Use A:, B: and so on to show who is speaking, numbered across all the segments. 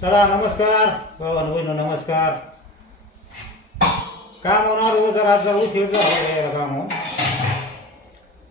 A: चला नमस्कार. बाबा बहिण नमस्कार. काम होणार हो जरा आज जरा उशीर झाला काम. हो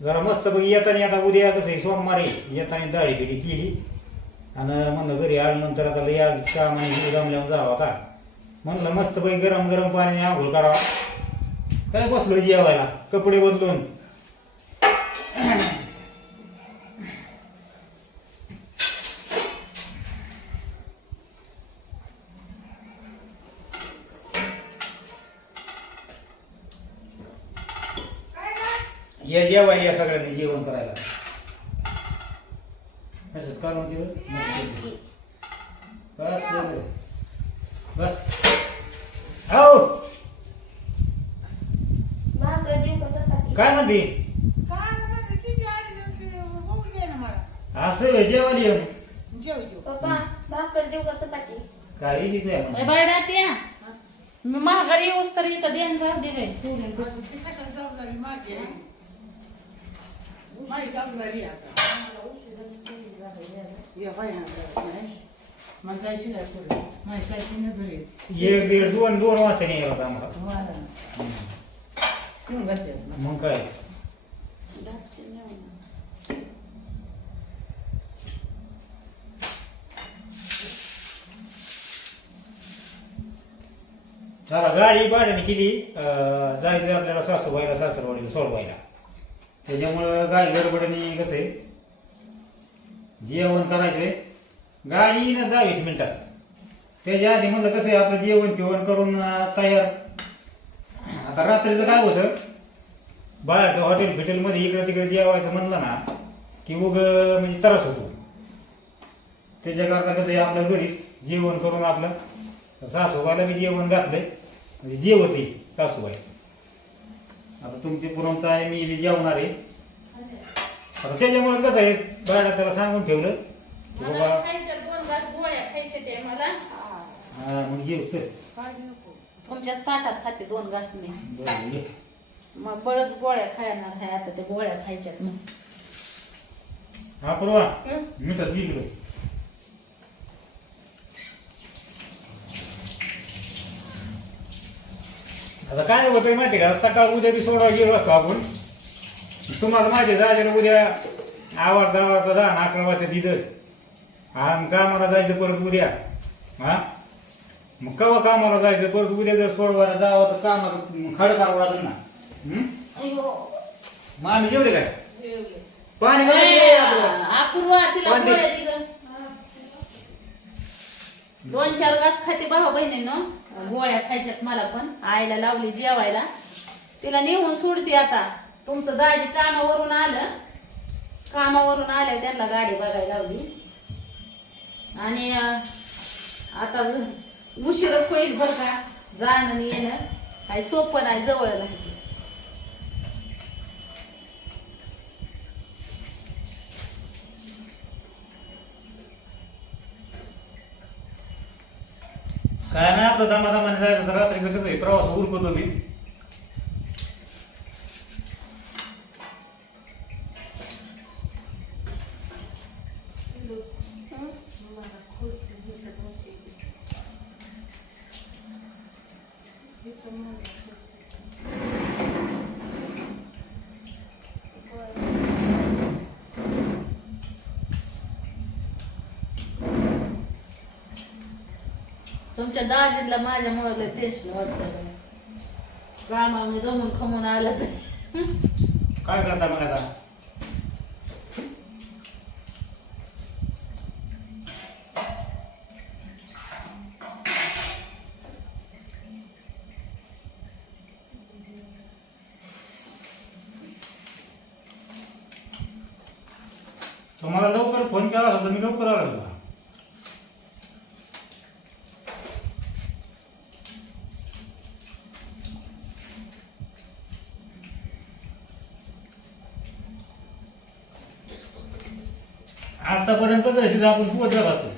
A: जरा मस्त बघ येताना आता उद्या कसं आहे, सोमवारी येताना दाळी पिढी केली. आणि म्हणलं घरी आल्यानंतर आता लय आज काम आणि जमल्यावर जावं आता. म्हणलं मस्त पैकी गरम गरम पाणी आंघोळ करावा. काय बसलो जेवायला? कपडे बदलून. या जेवायला या सगळ्यांनी जेवण करायला. असंच का म्हणते बरं? मस्त. बस बस, बस हो काय म्हणते? असं आहे, जेवायला ये.
B: जेव जेव.
C: पप्पा भाकर देऊ का चपाती.
A: काय इथे आहे
D: ए
A: मग?
D: बाय त्या मी महागारी येऊस तर इथं देण राहू दे काय
B: ती कशाला जबाबदारी माझी आहे माझी जबाबदारी आहे आता. या बाई हा, नाही. मला जायची काय पुढे. माझी सायकल नजर येत.
A: एक दीड दोन दोन वाजता नाही यायला आम्हाला.
B: घेऊन घालते
A: मग काय? चला गाडी भाड्याने केली. अं, जायचं आपल्याला सासूबाईला सासरवाडीला सोडवायला. त्याच्यामुळं गाडी गडबडीने कसं आहे जेवण करायचंय. गाडी येईन दहा वीस मिनिटात. त्याच्या आधी म्हणलं कसं आहे आपलं जेवण पिवण करून तयार. आता रात्रीचं काय होतं बाहेरचं हॉटेल फिटेलमध्ये इकडे तिकडे जेवायचं म्हणलं ना की उग म्हणजे त्रास होतो. त्याच्याकरता कसं आहे आपलं घरीच जेवण करून आपलं सासूबाईला मी जेवण घातलंय. म्हणजे जेवते सासूबाई. आता तुमची पुरवता आहे मी बी जेवणार आहे. आता त्याच्यामुळे कसं आहे बाहेर त्याला सांगून ठेवलं की
D: मला
A: बाबा
D: खायच्या दोन घास गोळ्या खायच्या ते मला.
A: हा, मग जेव तर
D: तुमच्याच ताटात खाते दोन घास मी.
A: बरं ये.
D: मग बळच गोळ्या खायणार आहे आता ते गोळ्या खायच्यात मग.
A: हा पूर्वा.
D: हं?
A: मिठात इकडे. आता काय होतंय माहिती का? सकाळ उद्या बी सोडा गेलो असतो आपण. तुम्हाला माहिती जायचं उद्या आवाज दावा दहा आणि अकरा वाजता दिदत आणि कामाला जायचं परत उद्या. हा? मग केव्हा कामाला जायचं परत? उद्या जर सोडवायला जावं तर कामाला खड करावं लागेल ना. हं? आम्ही जेवले काय? पाणी
D: दोन चार घास खाते भाऊ बहिणीनं. गोळ्या खायच्यात मला पण. आईला लावली जेवायला. तिला नेऊन सोडते आता. तुमचं दाजी कामावरून आलं. कामावरून आल्या त्यांना गाडी बघायला लावली. आणि आता उशीरच होईल बरं का. जाणं येणं काही सोपं नाही जवळ नाही.
A: काय नाही आपलं दमादमाने जायचं तर रात्री कसं आहे प्रवास उरकतो मी
D: तुमच्या दाजीला माझ्यामुळे लय टेन्शन वाटतं मी जमून खमून आलं तर.
A: काय करता मग आता? तुम्हाला लवकर फोन केला होता तर मी लवकर आलो. आतापर्यंत तिथं आपण पोहोचत असतो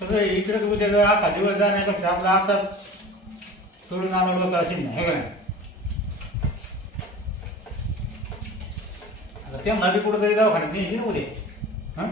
A: सगळं इकडे उद्या जर अख्खा दिवस जाण्यापेक्षा आपला आता सोडून आणलं होतं असेल नाही हे का नाही? आता ते बी कुठं तरी दवाखान्यात न्यायची उद्या.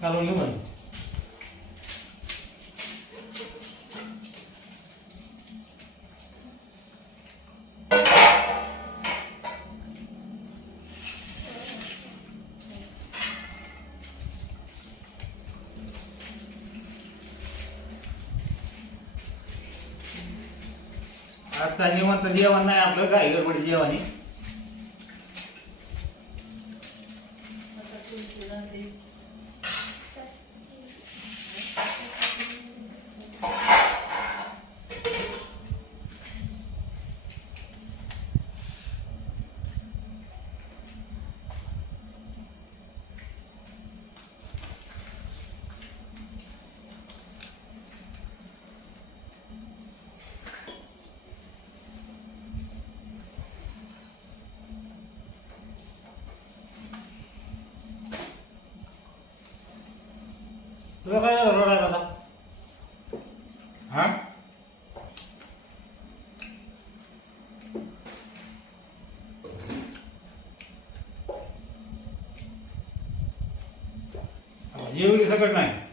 A: कालून घेऊ आता निवंत जेवण नाही आपलं काय गडबड जेवणी तुला काय रोड आहे दादा हा एवढी सकट नाही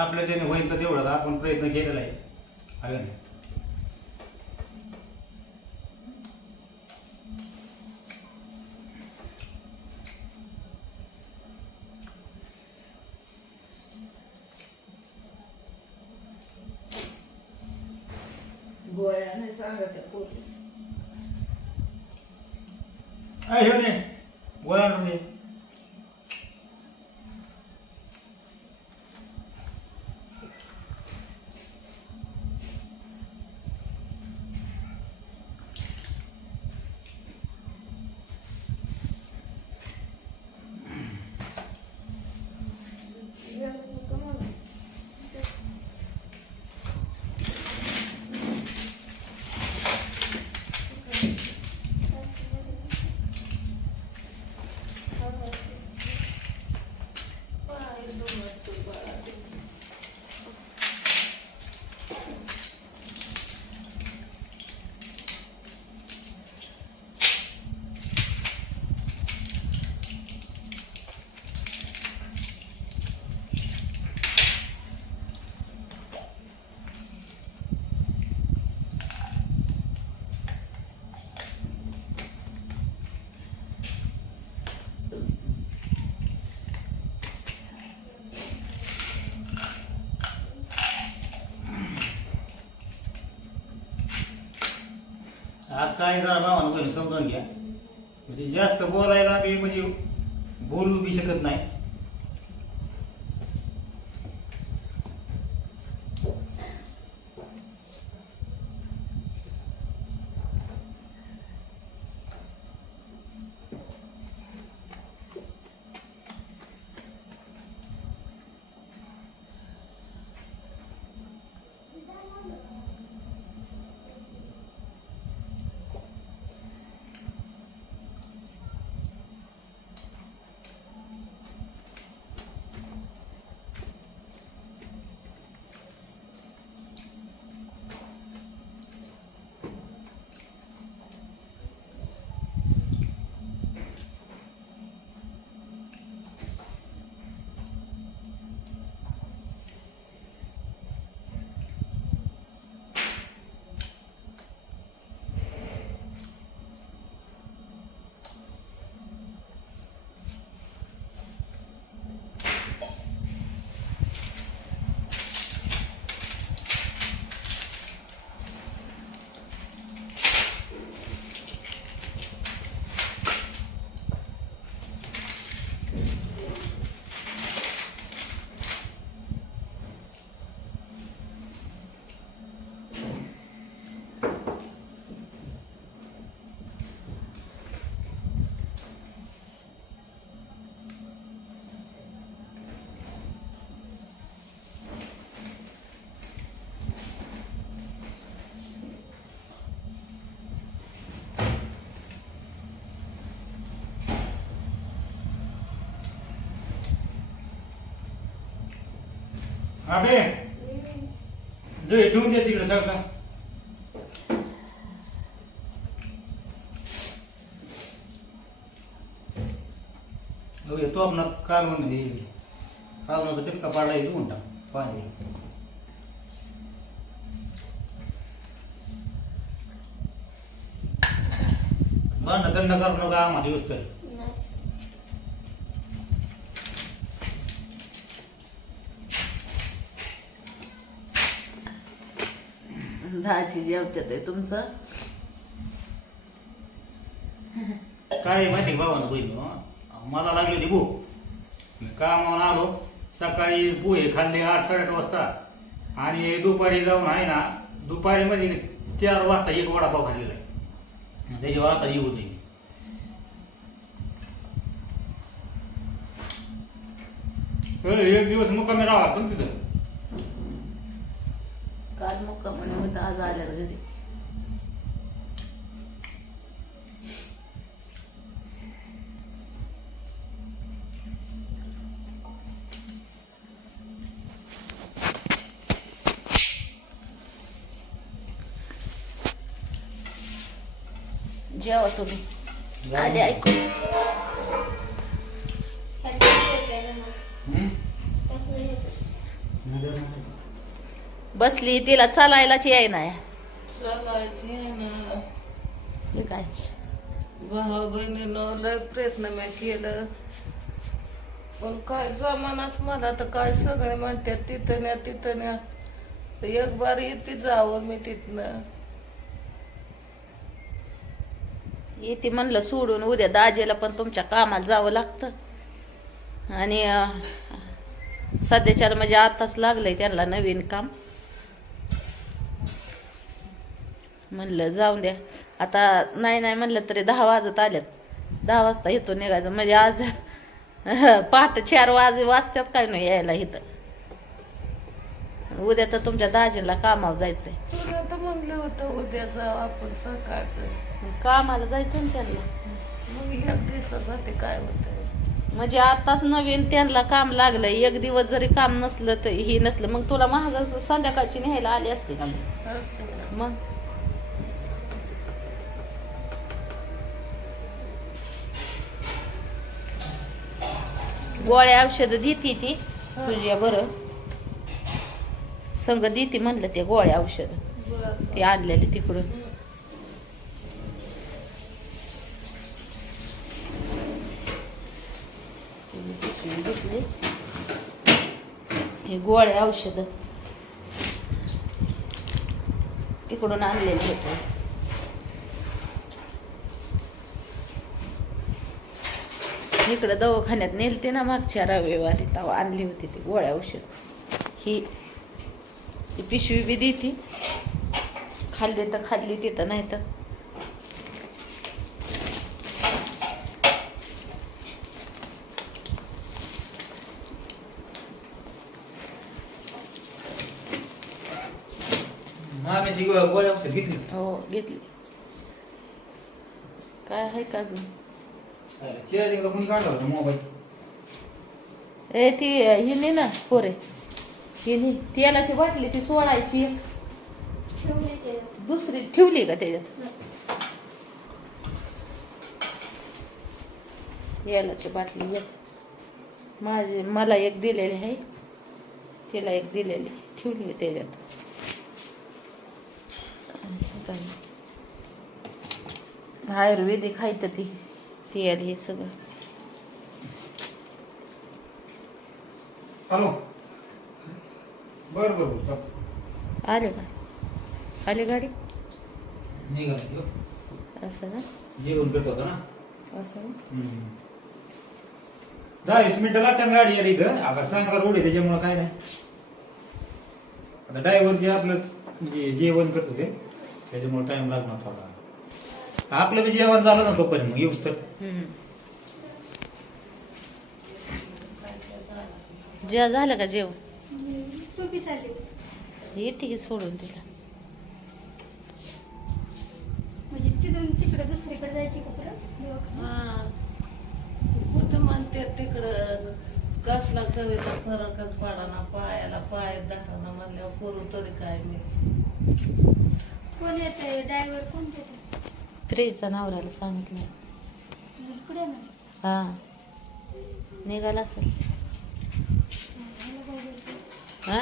A: आपल्या ज्याने होईल तर तेवढं आपण प्रयत्न केलेला आहे. आहे नाही.
B: गोळ्या नाही सांगत आहे पोटी.
A: आहे हे नाही गोळ्या आणून दे. आज काय जरा भावानं बहिणी समजून घ्या. म्हणजे जास्त बोलायला बी म्हणजे बोलू बी शकत नाही. अबे दे ठेवून दे तिकडे सरता येतो आपण कालवण हे कालवणाचा टिपका पाडला येतो म्हणता पाणी बंद थंड करू नका आम्हाला दिवस तरी
C: नाही
D: दहाची जेवत्यात आहे तुमचं?
A: काय माहिती भावानं बहिणी? मला लागली होती भूक. मी कामावून आलो सकाळी पोहे खाल्ले आठ साडेआठ वाजता. आणि दुपारी जाऊन आहे ना दुपारी म्हणजे चार वाजता एक वडापाव खाल्लेला आहे. त्याच्यावर आता येऊ दे एक दिवस मुक्कामी राहा पण तिथं.
D: काल मुक्का म्हणे होतं आज आल्यात घरी. जेवा तुम्ही. आले ऐकू.
A: हम्म?
C: नाही.
D: बसली तिला चालायलाच येईना
B: चालायची ना.
D: हे काय?
B: भाऊ बहिणीनं प्रयत्न मी केलं. पण काय जमानाच मला तर काय सगळे म्हणतात तिथं न्या तिथं न्या. एक बार येते जावं मी तिथनं.
D: येते म्हणलं सोडून उद्या दाजेला पण तुमच्या कामाला जावं लागतं. आणि सध्याच्याला म्हणजे आताच लागलंय त्यांना नवीन काम. म्हणलं जाऊन द्या. आता नाही नाही म्हणलं तरी दहा वाजत आल्यात. दहा वाजता इथून निघायचं. म्हणजे आज पहाटे चार वाजे वाजतात काय नाही यायला इथं. उद्या तर तुमच्या दाजीला कामावर जायचंय.
B: म्हणलं होतं उद्या जाऊ आपण सकाळचं.
D: कामाला जायचं ना त्यांना.
B: मग दिवसासाठी काय होतं
D: म्हणजे आताच नवीन त्यांना काम लागलं एक दिवस जरी काम नसलं तर ही नसलं. मग तुला महाग संध्याकाळची न्यायला आली असते का मग? गोळ्या औषध देते ती. तुझ्या बरं. संग देते म्हणलं ते गोळ्या औषध. ते आणलेले तिकडून. हे गोळ्या औषध. तिकडून आणलेले होते. इकडं दवाखान्यात नेलते ना मागच्या रविवारी तेव्हा आणली होती ती गोळ्या औषध. ही ती पिशवी बी देती खाल्ली तर खाल्ली तिथं नाही तर.
A: आम्ही गोळ्या औषध घेतली.
D: हो घेतली. काय आहे का अजून?
A: कोणी काढला होता मोबाईल?
D: ए ती हिने ना पोरे. हिने तेलाची बाटली ती सोडायची. एक दुसरी ठेवली का त्याच्यात? तेलाची बाटली एक. माझी मला एक दिलेली आहे. तिला एक दिलेली. ठेवली आहे त्याच्यात. आयुर्वेदिक आहे तर ती. तेल हे सगळं.
A: हॅलो. बर बर.
D: आले का? आली गाडी. असं ना?
A: जेवण करत होता ना?
D: असं ना?
A: हम्म. दहा वीस मिनिटं लागतात गाडी यायला इथं. आता चांगला रोड आहे त्याच्यामुळं काय नाही. आता ड्रायव्हर जे आपलं म्हणजे जेवण करत होते त्याच्यामुळे टाइम लागणार थोडा. आपलं बी जेवण झालं ना तोपर्यंत मग येऊस तर.
D: जेव झालं का जेव येते की सोडून तिला.
C: म्हणजे तिथून तिकडे दुसरीकडे जायची का?
B: हा. कुठं म्हणते तिकडं? कसला कविता फरकच पडाना पायाला पाय धराना म्हणल्यावर करू तरी काय मी.
C: कोण येते ड्रायव्हर कोण येते
D: फ्रीचा नवऱ्याला सांगितलं हा. निघाला असेल? हा?